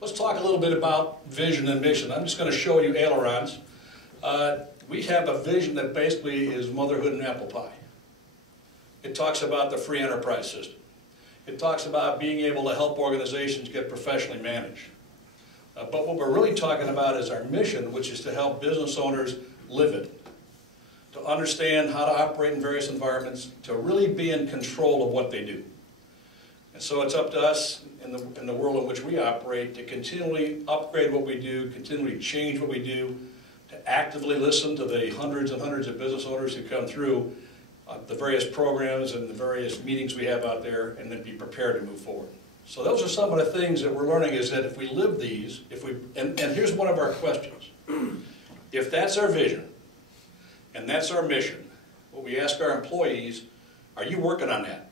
Let's talk a little bit about vision and mission. I'm just going to show you ailerons. We have a vision that basically is motherhood and apple pie. It talks about the free enterprise system. It talks about being able to help organizations get professionally managed. But what we're really talking about is our mission, which is to help business owners live it, to understand how to operate in various environments, to really be in control of what they do. And so it's up to us in the world in which we operate to continually upgrade what we do, continually change what we do, to actively listen to the hundreds and hundreds of business owners who come through the various programs and the various meetings we have out there, and then be prepared to move forward. So those are some of the things that we're learning, is that if we live these, and here's one of our questions. If that's our vision, and that's our mission, what we ask our employees, are you working on that?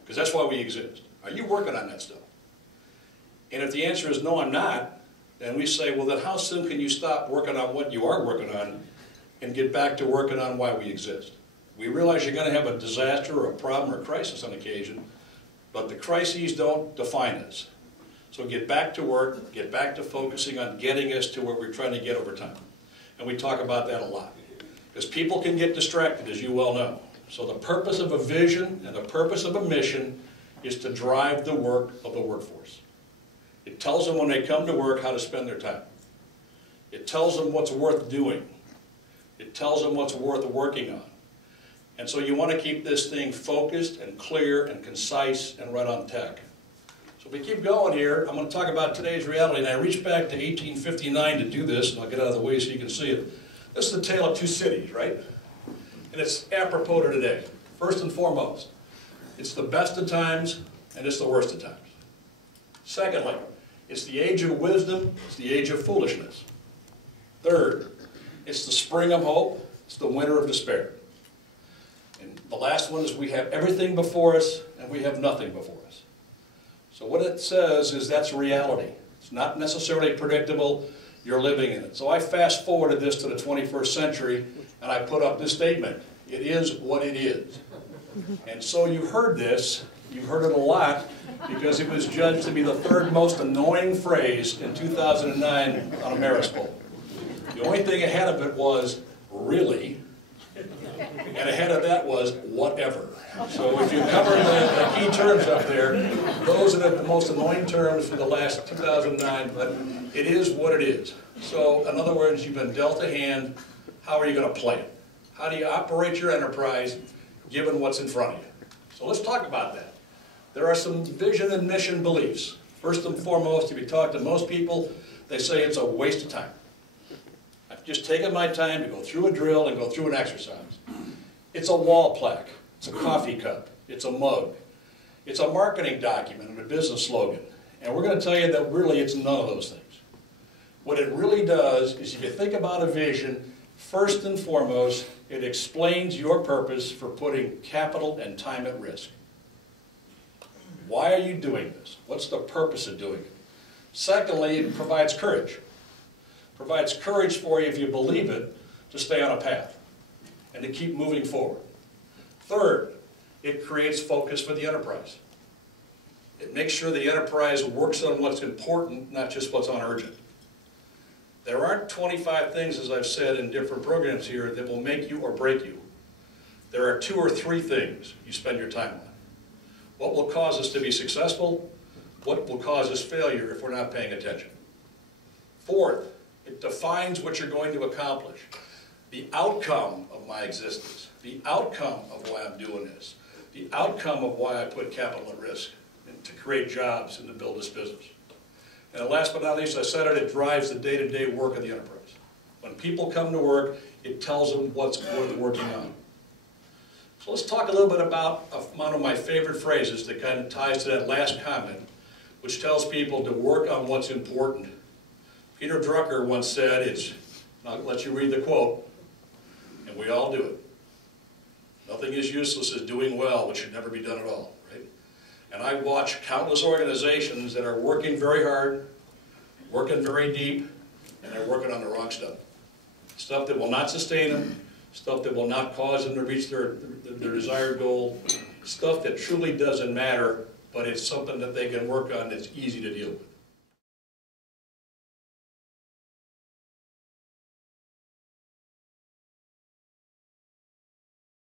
Because that's why we exist. Are you working on that stuff? And if the answer is no, I'm not, then we say, well, then how soon can you stop working on what you are working on and get back to working on why we exist? We realize you're going to have a disaster or a problem or a crisis on occasion, but the crises don't define us. So get back to work, get back to focusing on getting us to where we're trying to get over time. And we talk about that a lot. Because people can get distracted, as you well know. So the purpose of a vision and the purpose of a mission is to drive the work of the workforce. It tells them when they come to work how to spend their time. It tells them what's worth doing. It tells them what's worth working on. And so you want to keep this thing focused and clear and concise and right on tech. So if we keep going here, I'm going to talk about today's reality. And I reached back to 1859 to do this, and I'll get out of the way so you can see it. This is the tale of two cities, right? And it's apropos to today. First and foremost, it's the best of times and it's the worst of times. Secondly, it's the age of wisdom, it's the age of foolishness. Third, it's the spring of hope, it's the winter of despair. And the last one is we have everything before us and we have nothing before us. So what it says is that's reality. It's not necessarily predictable, you're living in it. So I fast forwarded this to the 21st century and I put up this statement: it is what it is. And so you've heard this, you've heard it a lot, because it was judged to be the third most annoying phrase in 2009 on a Marist poll. The only thing ahead of it was really, and ahead of that was whatever. So if you cover the key terms up there, those are the most annoying terms for the last 2009, but it is what it is. So in other words, you've been dealt a hand. How are you going to play it? How do you operate your enterprise given what's in front of you? So let's talk about that. There are some vision and mission beliefs. First and foremost, if you talk to most people, they say it's a waste of time. I've just taken my time to go through a drill and go through an exercise. It's a wall plaque. It's a coffee cup. It's a mug. It's a marketing document and a business slogan. And we're going to tell you that really it's none of those things. What it really does is, if you think about a vision, first and foremost, it explains your purpose for putting capital and time at risk. Why are you doing this? What's the purpose of doing it? Secondly, it provides courage. It provides courage for you, if you believe it, to stay on a path and to keep moving forward. Third, it creates focus for the enterprise. It makes sure the enterprise works on what's important, not just what's on urgent. There aren't 25 things, as I've said in different programs here, that will make you or break you. There are 2 or 3 things you spend your time on. What will cause us to be successful? What will cause us failure if we're not paying attention? Fourth, it defines what you're going to accomplish. The outcome of my existence. The outcome of why I'm doing this. The outcome of why I put capital at risk to create jobs and to build this business. And last but not least, I said it drives the day-to-day work of the enterprise. When people come to work, it tells them what's worth working on. So let's talk a little bit about one of my favorite phrases that kind of ties to that last comment, which tells people to work on what's important. Peter Drucker once said, I'll let you read the quote, and we all do it. Nothing is useless as doing well, which should never be done at all, right? And I watch countless organizations that are working very hard, working very deep, and they're working on the wrong stuff. Stuff that will not sustain them, stuff that will not cause them to reach their desired goal, stuff that truly doesn't matter, but it's something that they can work on that's easy to deal with.